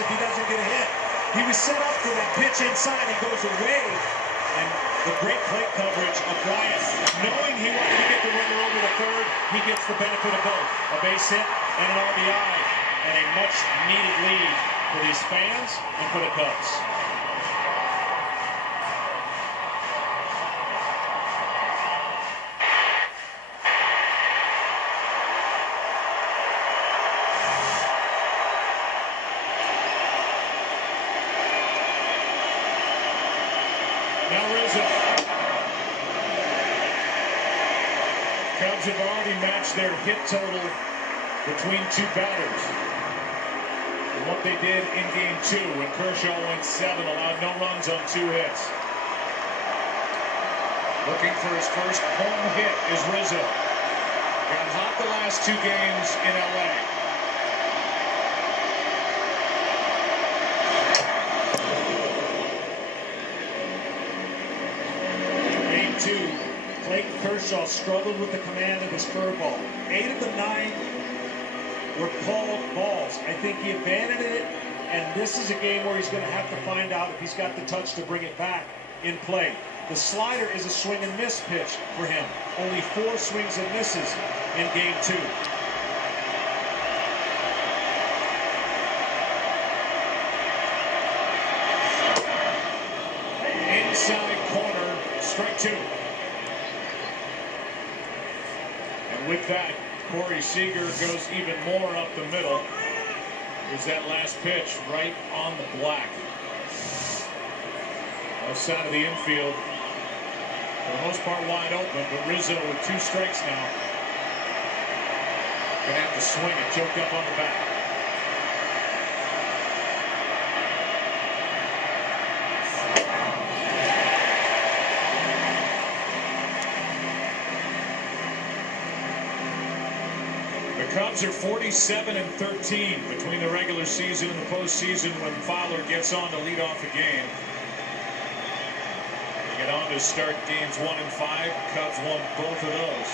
if he doesn't get a hit. He was set up for that pitch inside. He goes away. And the great plate coverage of Bryant, knowing he wanted to get the runner over the third, he gets the benefit of both. A base hit and an RBI. And a much-needed lead for these fans and for the Cubs. Now Rizzo. Cubs have already matched their hit total between two batters. And what they did in Game 2 when Kershaw went 7, allowed no runs on 2 hits. Looking for his first home hit is Rizzo. Got hot the last 2 games in LA. Kershaw struggled with the command of his curveball. 8 of the 9 were called balls. I think he abandoned it, and this is a game where he's going to have to find out if he's got the touch to bring it back in play. The slider is a swing and miss pitch for him. Only 4 swings and misses in Game 2. Inside corner, strike 2. With that, Corey Seager goes even more up the middle. Here's that last pitch right on the black. Outside of the infield, for the most part wide open, but Rizzo with 2 strikes now. Gonna have to swing it, choked up on the back. The Cubs are 47-13 between the regular season and the postseason when Fowler gets on to lead off the game. They get on to start games 1 and 5. Cubs won both of those.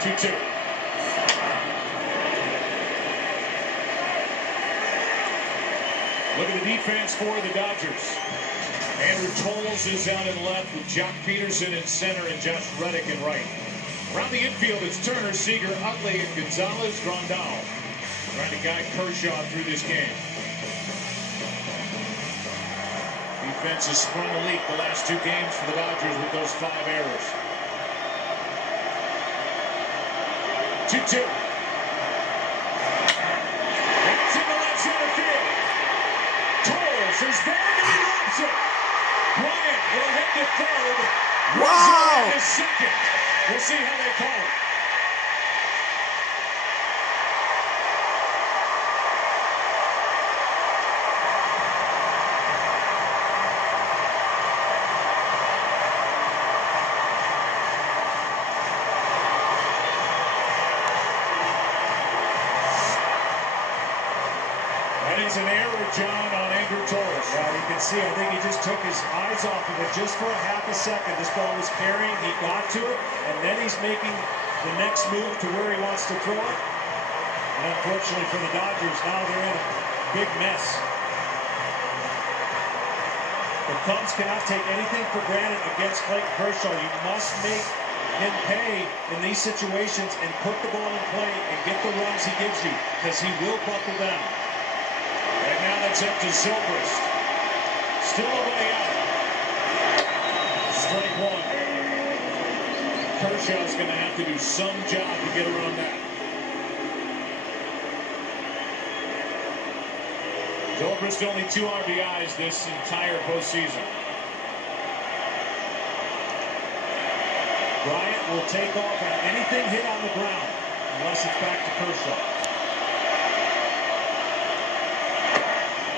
2-2. Look at the defense for the Dodgers. Andrew Toles is out in left with Jock Peterson in center and Josh Reddick in right. Around the infield, it's Turner, Seager, Utley, and Gonzalez, Grandal. Trying to guide Kershaw through this game. Defense has sprung a leak the last 2 games for the Dodgers with those 5 errors. 2-2. That's in the left center field. Toles is there and he loves it. Bryant will hit the third. Wow! Rizzo is second. We'll see how they call it. That is an error, John, on Andrew Torres. Well, you can see, I think he just took his eyes off of it just for a half a second. This ball was carrying, he got to it, and then he's making the next move to where he wants to throw it. And unfortunately for the Dodgers, now they're in a big mess. The Cubs cannot take anything for granted against Clayton Kershaw. You must make him pay in these situations and put the ball in play and get the runs he gives you, because he will buckle down. Right now that's up to Zobrist. Still a way out. Strike 1. Kershaw's going to have to do some job to get around that. Zobrist only 2 RBIs this entire postseason. Bryant will take off on anything hit on the ground unless it's back to Kershaw.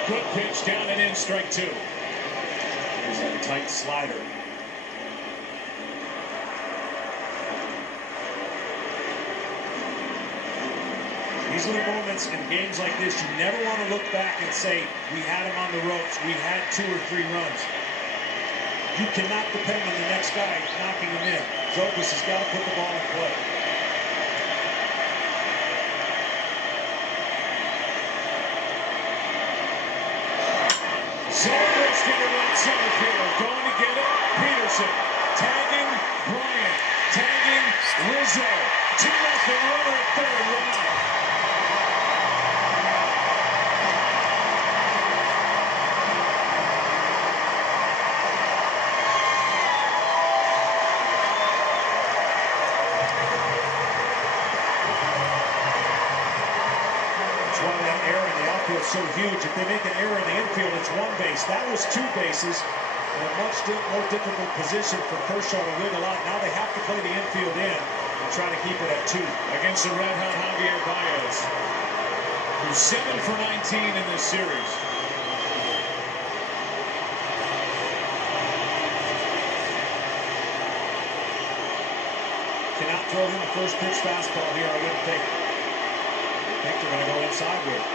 Good pitch down and in, strike 2. There's that tight slider. These are the moments in games like this you never want to look back and say, we had him on the ropes, we had 2 or 3 runs. You cannot depend on the next guy knocking him in. Zobrist has got to put the ball in play. Zobrist into right center field. Going to get it. Peterson tagging Bryant. Tagging Rizzo. 2-0 runner at third. Wow. So huge. If they make an error in the infield, it's one base. That was two bases in a much more difficult position for Kershaw to wiggle out. Now they have to play the infield in and try to keep it at 2. Against the red-hot Javier Baez, who's 7 for 19 in this series. Cannot throw him the first pitch fastball here. I wouldn't think. I think they're going to go inside with it.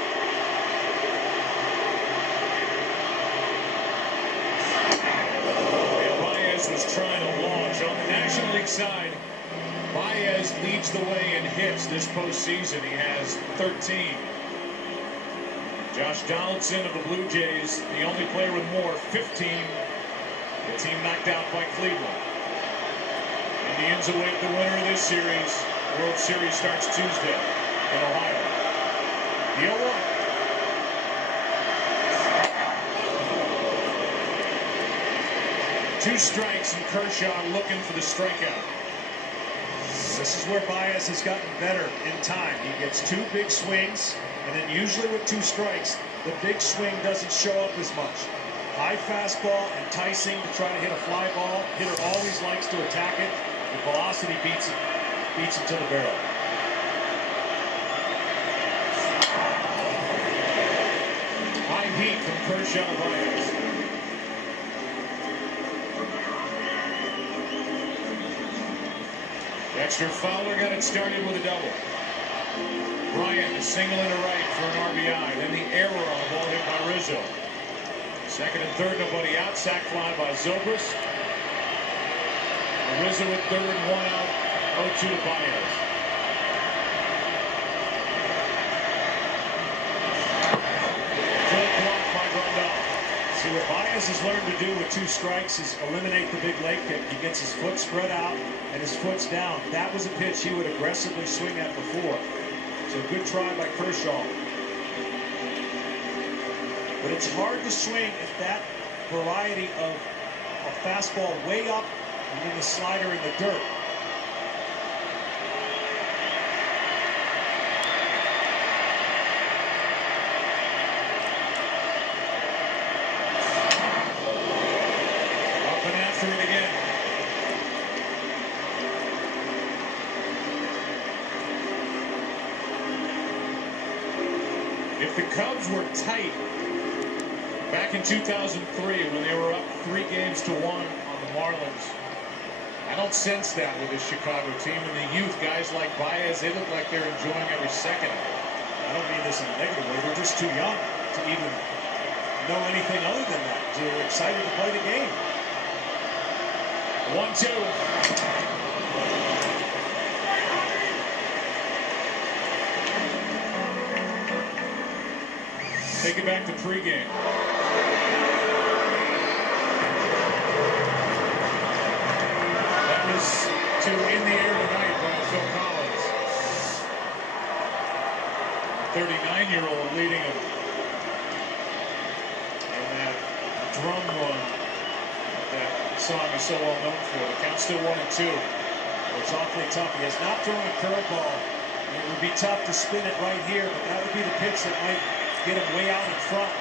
Was trying to launch. On the National League side, Baez leads the way in hits this postseason. He has 13. Josh Donaldson of the Blue Jays, the only player with more, 15. The team knocked out by Cleveland. Indians await the winner of this series. The World Series starts Tuesday in Ohio. The 0-1. 2 strikes, and Kershaw looking for the strikeout. This is where Baez has gotten better in time. He gets 2 big swings, and then usually with 2 strikes, the big swing doesn't show up as much. High fastball, enticing to try to hit a fly ball. Hitter always likes to attack it. The velocity beats it to the barrel. High heat from Kershaw to Baez. Dexter Fowler got it started with a double. Bryant a single into right for an RBI. Then the error on the ball hit by Rizzo. Second and third, nobody out. Sac fly by Zobrist. Rizzo at third, 1 out. 0-2 to Baez. Good block by Grandal. See, what Baez has learned to do with 2 strikes is eliminate the big leg kick. He gets his foot spread out and his foot's down. That was a pitch he would aggressively swing at before. So good try by Kershaw. But it's hard to swing at that variety of a fastball way up and then a slider in the dirt. If the Cubs were tight back in 2003 when they were up 3 games to 1 on the Marlins, I don't sense that with this Chicago team. And the youth, guys like Baez, they look like they're enjoying every second. I don't mean this in a negative way. They're just too young to even know anything other than that. They're excited to play the game. 1-2. Take it back to pregame. That was to In the Air Tonight by Phil Collins. 39-year-old leading him in that drum run that song is so well known for. The count's still 1-2. It's awfully tough. He has not thrown a curveball. It would be tough to spin it right here, but that would be the pitch that might get him way out in front.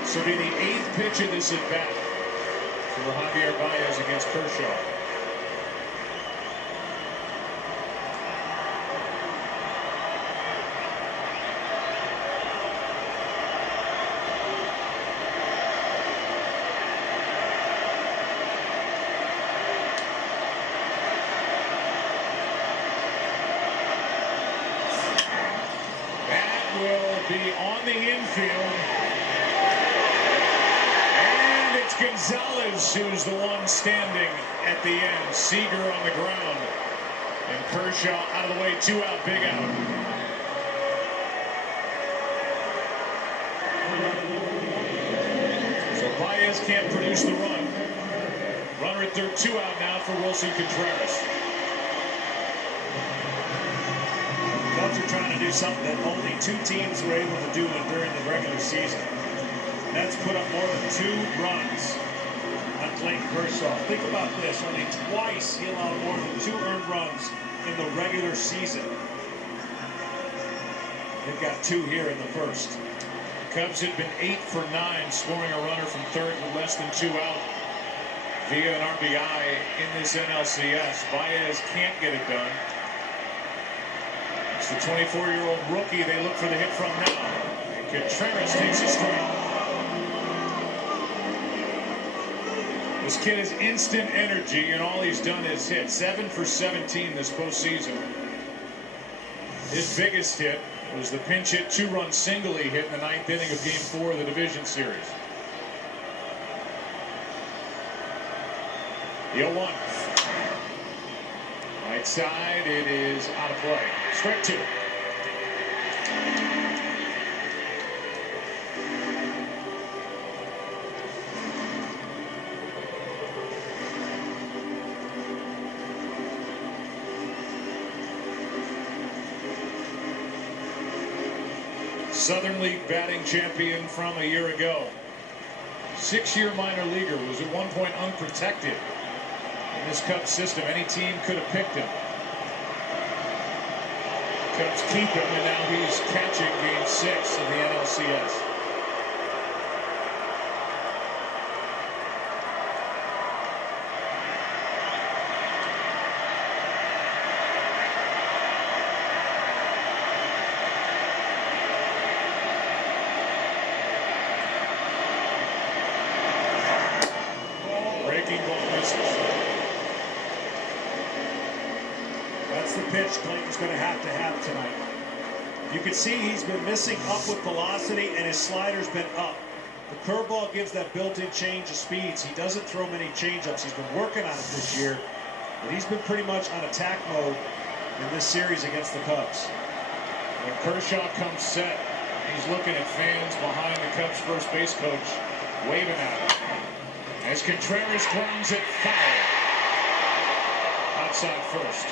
This will be the 8th pitch of this at bat for Javier Baez against Kershaw. Will be on the infield. It's Gonzalez who's the one standing at the end. Seager on the ground. And Kershaw out of the way. 2 out, big out. So Baez can't produce the run. Runner at third, 2 out now for Wilson Contreras. Cubs are trying to do something that only 2 teams were able to do during the regular season. That's put up more than 2 runs on Clayton Kershaw. Think about this. Only twice he allowed more than 2 earned runs in the regular season. They've got 2 here in the first. Cubs had been 8 for 9, scoring a runner from third with less than 2 out via an RBI in this NLCS. Baez can't get it done. It's the 24-year-old rookie they look for the hit from now. Contreras takes a strike. This kid has instant energy, and all he's done is hit. 7 for 17 this postseason. His biggest hit was the pinch hit 2-run single he hit in the 9th inning of Game 4 of the division series. The 0-1. Right side, it is out of play. Strike 2. Southern League batting champion from a year ago. 6-year minor leaguer, was at one point unprotected in this Cubs system. Any team could have picked him. Cubs keep him, and now he's catching Game 6 of the NLCS. That's the pitch Clayton's going to have tonight. You can see he's been missing upward velocity, and his slider's been up. The curveball gives that built-in change of speeds. He doesn't throw many changeups. He's been working on it this year, but he's been pretty much on attack mode in this series against the Cubs. When Kershaw comes set, he's looking at fans behind the Cubs first base coach, waving at him. As Contreras grounds it foul. Outside first.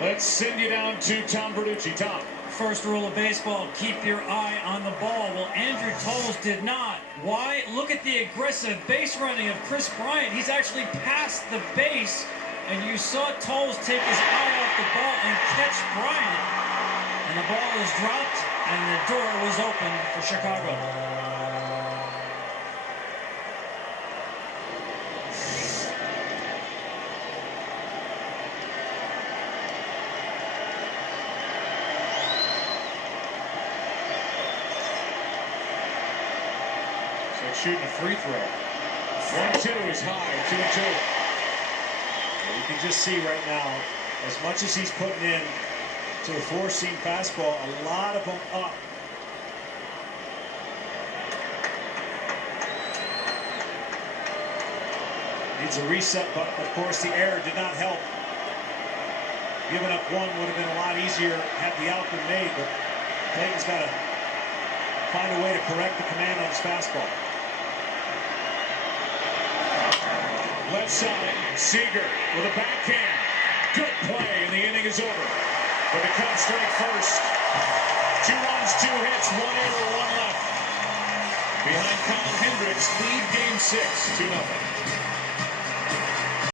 Let's send you down to Tom Verducci. Tom. First rule of baseball, keep your eye on the ball. Well, Andrew Toles did not. Why? Look at the aggressive base running of Chris Bryant. He's actually past the base, and you saw Toles take his eye off the ball and catch Bryant. And the ball is dropped, and the door was open for Chicago. Shooting a free throw. 1-2 is high. 2-2. You can just see right now, as much as he's putting in to the 4-seam fastball, a lot of them up. Needs a reset button. Of course, the error did not help. Giving up 1 would have been a lot easier had the out been made, but Clayton's got to find a way to correct the command on his fastball. Left side, Seager with a backhand. Good play, and the inning is over. But the Cubs strike first. 2 runs, 2 hits, 1 error, 1 left. Behind Colin Hendricks, lead Game 6, 2-0.